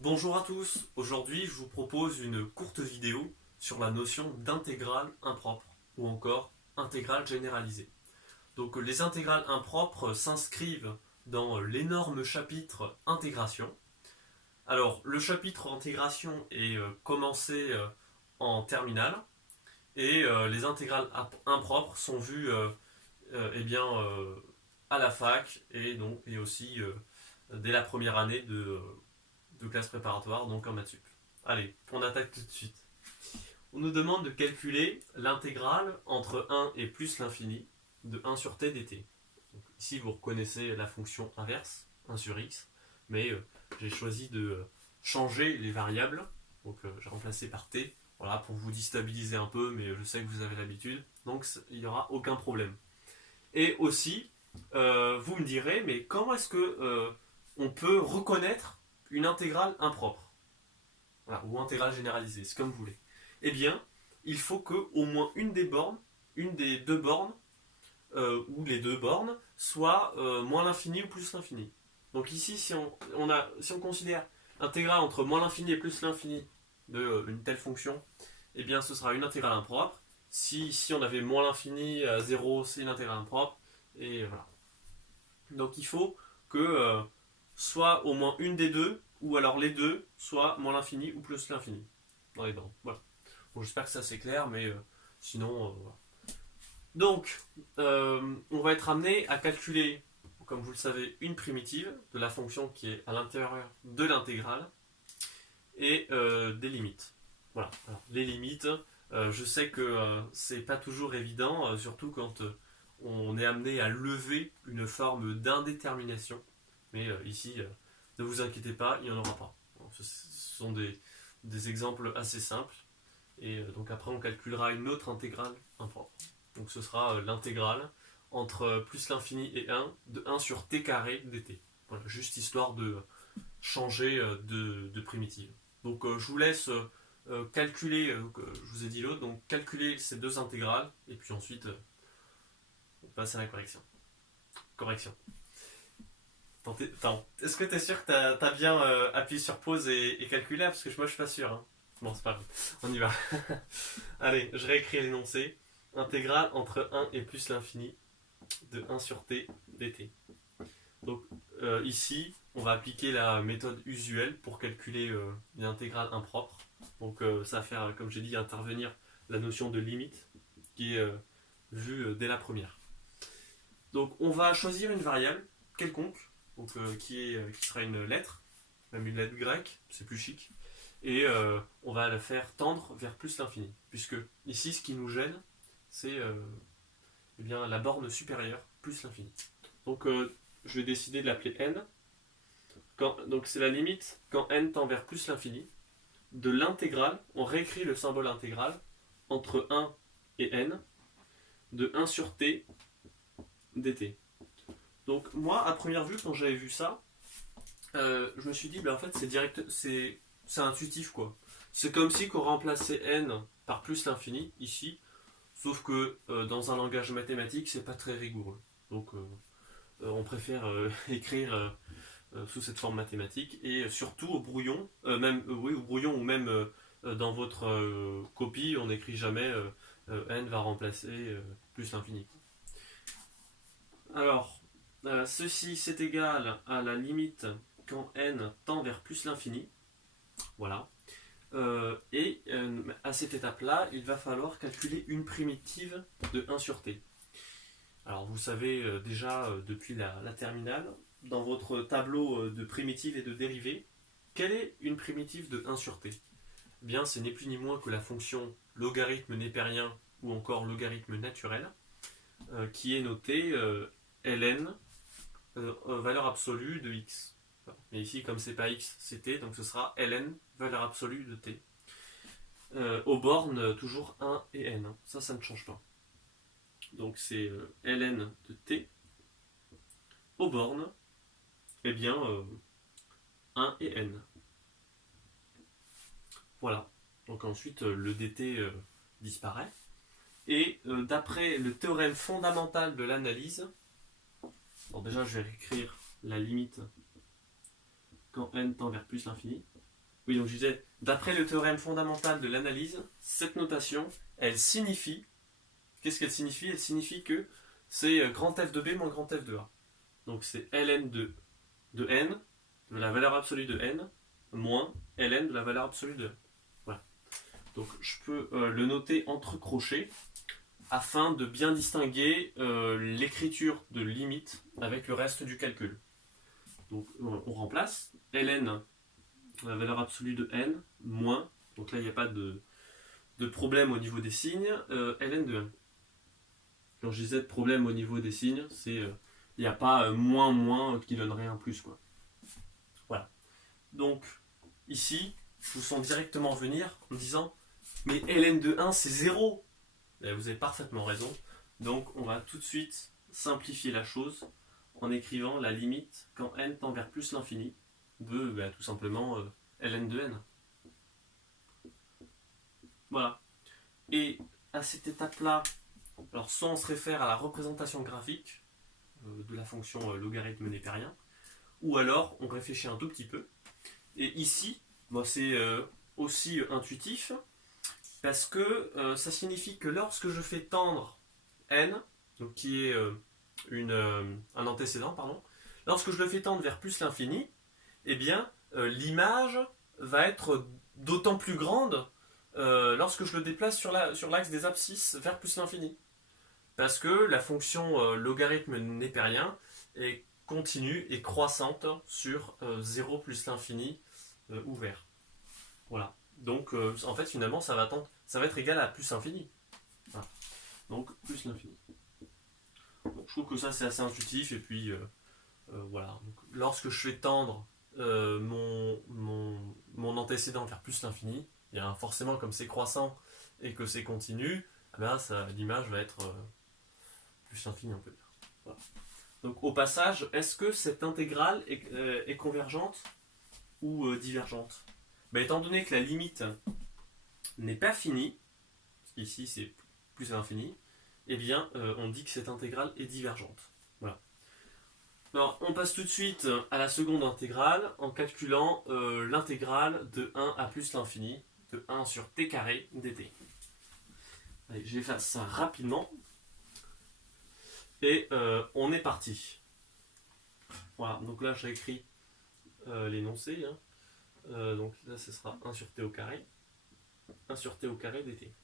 Bonjour à tous, aujourd'hui je vous propose une courte vidéo sur la notion d'intégrale impropre ou encore intégrale généralisée. Donc les intégrales impropres s'inscrivent dans l'énorme chapitre intégration. Alors le chapitre intégration est commencé en terminale et les intégrales impropres sont vues eh bien, à la fac et aussi dès la première année de classe préparatoire, donc en maths sup. Allez, on attaque tout de suite. On nous demande de calculer l'intégrale entre 1 et plus l'infini de 1 sur t dt. Donc, ici, vous reconnaissez la fonction inverse, 1 sur x, mais j'ai choisi de changer les variables. Donc, j'ai remplacé par t, voilà, pour vous déstabiliser un peu, mais je sais que vous avez l'habitude, donc il n'y aura aucun problème. Et aussi, vous me direz, mais comment est-ce que on peut reconnaître une intégrale impropre, voilà, ou intégrale généralisée, c'est comme vous voulez. Eh bien, il faut que au moins une des deux bornes, ou les deux bornes, soit moins l'infini ou plus l'infini. Donc ici, si on considère intégrale entre moins l'infini et plus l'infini de une telle fonction, eh bien ce sera une intégrale impropre. Si on avait moins l'infini à 0, c'est une intégrale impropre. Et voilà. Donc il faut que soit au moins une des deux, ou alors les deux, soit moins l'infini ou plus l'infini dans les bornes. Voilà. Bon, j'espère que ça c'est clair, mais sinon, voilà. Donc, on va être amené à calculer, comme vous le savez, une primitive de la fonction qui est à l'intérieur de l'intégrale et des limites. Voilà. Alors, les limites, je sais que c'est pas toujours évident, surtout quand on est amené à lever une forme d'indétermination. Mais ici, ne vous inquiétez pas, il n'y en aura pas. Ce sont des exemples assez simples. Et donc après, on calculera une autre intégrale impropre. Donc ce sera l'intégrale entre plus l'infini et 1 de 1 sur t carré dt. Voilà, juste histoire de changer de primitive. Donc je vous laisse calculer, je vous ai dit l'autre, donc calculer ces deux intégrales, et puis ensuite on passe à la correction. Correction. Attends, est-ce que tu es sûr que tu as bien appuyé sur pause et calculé? Parce que moi je suis pas sûr. Hein. Bon, c'est pas grave. On y va. Allez, je réécris l'énoncé. Intégrale entre 1 et plus l'infini de 1 sur t dt. Donc ici, on va appliquer la méthode usuelle pour calculer une intégrale impropre. Donc ça va faire, comme j'ai dit, intervenir la notion de limite qui est vue dès la première. Donc on va choisir une variable quelconque, donc, qui sera une lettre, même une lettre grecque, c'est plus chic, et on va la faire tendre vers plus l'infini, puisque ici ce qui nous gêne, c'est eh bien, la borne supérieure plus l'infini. Donc je vais décider de l'appeler n. Donc c'est la limite quand n tend vers plus l'infini de l'intégrale, on réécrit le symbole intégral entre 1 et n de 1 sur t dt. Donc moi, à première vue, quand j'avais vu ça, je me suis dit, en fait, c'est direct, c'est intuitif quoi. C'est comme si on remplaçait n par plus l'infini ici, sauf que dans un langage mathématique, c'est pas très rigoureux. Donc on préfère écrire sous cette forme mathématique et surtout au brouillon, oui, au brouillon ou même dans votre copie, on n'écrit jamais n va remplacer plus l'infini. Alors, ceci c'est égal à la limite quand n tend vers plus l'infini. Voilà. Et à cette étape-là, il va falloir calculer une primitive de 1 sur t. Alors vous savez déjà depuis la terminale, dans votre tableau de primitives et de dérivées, quelle est une primitive de 1 sur t? Eh bien, c'est ni plus ni moins que la fonction logarithme népérien ou encore logarithme naturel, qui est notée ln, valeur absolue de x. Mais ici, comme c'est pas x, c'est t, donc ce sera ln, valeur absolue de t. Aux bornes, toujours 1 et n. Hein. Ça ne change pas. Donc c'est ln de t. Aux bornes, eh bien, 1 et n. Voilà. Donc ensuite, le dt disparaît. Et d'après le théorème fondamental de l'analyse, bon déjà je vais réécrire la limite quand n tend vers plus l'infini. Oui, donc je disais, d'après le théorème fondamental de l'analyse, cette notation, elle signifie, qu'est-ce qu'elle signifie? Elle signifie que c'est grand F de B moins grand F de A. Donc c'est ln de n, de la valeur absolue de n, moins ln de la valeur absolue de n. Voilà. Donc je peux le noter entre crochets afin de bien distinguer l'écriture de limite avec le reste du calcul. Donc on remplace ln, la valeur absolue de n, moins, donc là il n'y a pas de problème au niveau des signes, ln de n. Quand je disais de problème au niveau des signes, c'est il n'y a pas moins qui donne rien plus, quoi. Voilà. Donc ici, je vous sens directement venir en me disant mais ln de 1 c'est 0. Et vous avez parfaitement raison. Donc on va tout de suite simplifier la chose en écrivant la limite quand n tend vers plus l'infini de tout simplement ln de n. Voilà. Et à cette étape-là, alors soit on se réfère à la représentation graphique de la fonction logarithme népérien, ou alors on réfléchit un tout petit peu. Et ici, c'est aussi intuitif, parce que ça signifie que lorsque je fais tendre n, donc qui est un antécédent, pardon, lorsque je le fais tendre vers plus l'infini, eh bien l'image va être d'autant plus grande lorsque je le déplace sur l'axe des abscisses vers plus l'infini. Parce que la fonction logarithme népérien est continue et croissante sur 0 plus l'infini ouvert. Voilà. Donc en fait finalement ça va être égal à plus infini. Voilà. Donc plus l'infini. Donc, je trouve que ça c'est assez intuitif et puis voilà. Donc, lorsque je fais tendre mon antécédent vers plus l'infini, il y a forcément comme c'est croissant et que c'est continu, l'image va être plus l'infini on peut dire. Voilà. Donc au passage, est-ce que cette intégrale est convergente ou divergente? Étant donné que la limite n'est pas finie, parce qu'ici c'est plus à l'infini, eh bien on dit que cette intégrale est divergente. Voilà. Alors on passe tout de suite à la seconde intégrale en calculant l'intégrale de 1 à plus l'infini de 1 sur t carré dt. Allez, j'efface ça rapidement. Et on est parti. Voilà, donc là j'ai écrit l'énoncé. Donc là ce sera 1 sur t au carré. 1 sur t au carré dt.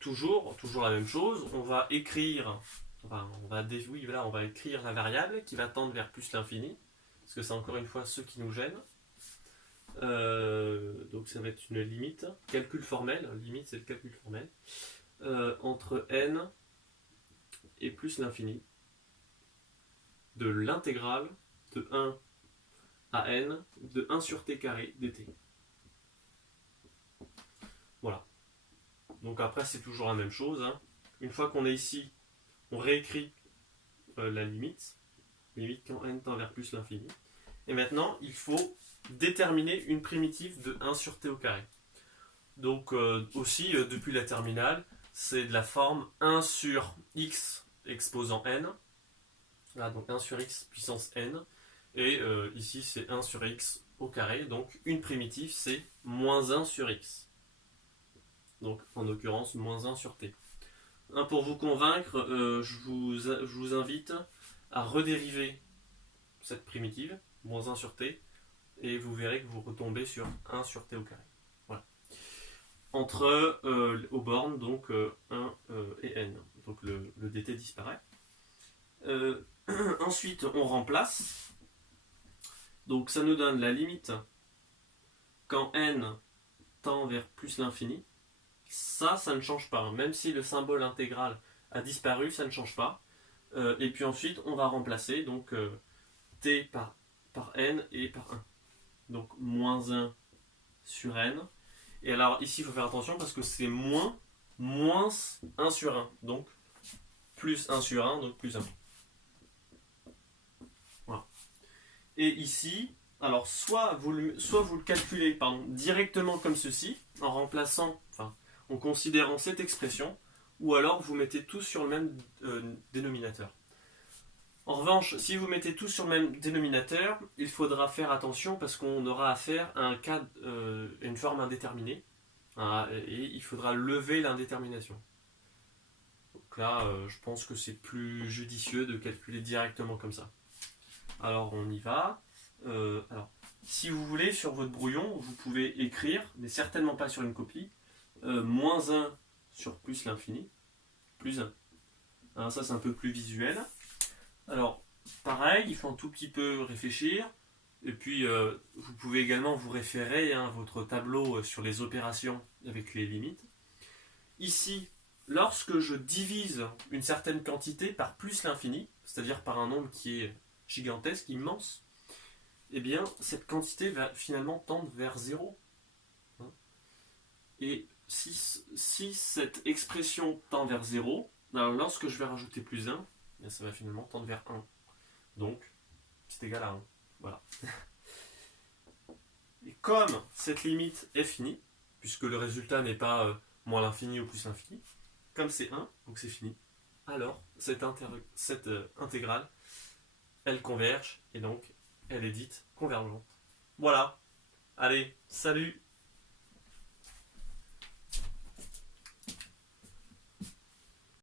Toujours la même chose. On va écrire, on va écrire la variable qui va tendre vers plus l'infini. Parce que c'est encore une fois ce qui nous gêne. Donc ça va être une limite. Calcul formel. Limite c'est le calcul formel. Entre n et plus l'infini de l'intégrale de 1 à n de 1 sur t carré dt. Voilà. Donc après c'est toujours la même chose. Une fois qu'on est ici, on réécrit la limite quand n tend vers plus l'infini. Et maintenant il faut déterminer une primitive de 1 sur t au carré. Donc aussi depuis la terminale, c'est de la forme 1 sur x exposant n, là donc 1 sur x puissance n, et ici c'est 1 sur x au carré, donc une primitive c'est moins 1 sur x, donc en l'occurrence moins 1 sur t. Pour vous convaincre, je vous invite à redériver cette primitive, moins 1 sur t, et vous verrez que vous retombez sur 1 sur t au carré. Voilà. Entre aux bornes, donc 1 et n. Donc le dt disparaît. Ensuite, on remplace. Donc ça nous donne la limite quand n tend vers plus l'infini. Ça ne change pas. Même si le symbole intégral a disparu, ça ne change pas. Et puis ensuite, on va remplacer donc t par n et par 1. Donc moins 1 sur n. Et alors ici, il faut faire attention parce que c'est moins 1 sur 1. Donc plus 1 sur 1, donc plus 1. Voilà. Et ici, alors soit vous le calculez directement comme ceci, en remplaçant, en considérant cette expression, ou alors vous mettez tout sur le même dénominateur. En revanche, si vous mettez tout sur le même dénominateur, il faudra faire attention parce qu'on aura affaire à une forme indéterminée, hein, et il faudra lever l'indétermination. Donc là, je pense que c'est plus judicieux de calculer directement comme ça. Alors on y va. Alors, si vous voulez, sur votre brouillon, vous pouvez écrire, mais certainement pas sur une copie, moins 1 sur plus l'infini, plus 1. Alors ça c'est un peu plus visuel. Alors, pareil, il faut un tout petit peu réfléchir. Et puis, vous pouvez également vous référer à votre tableau sur les opérations avec les limites. Ici, lorsque je divise une certaine quantité par plus l'infini, c'est-à-dire par un nombre qui est gigantesque, immense, eh bien, cette quantité va finalement tendre vers 0. Et si cette expression tend vers 0, alors lorsque je vais rajouter plus 1, bien, ça va finalement tendre vers 1. Donc, c'est égal à 1. Voilà. Et comme cette limite est finie, puisque le résultat n'est pas moins l'infini ou plus l'infini, comme c'est 1, donc c'est fini, alors cette intégrale, elle converge, et donc elle est dite convergente. Voilà. Allez, salut!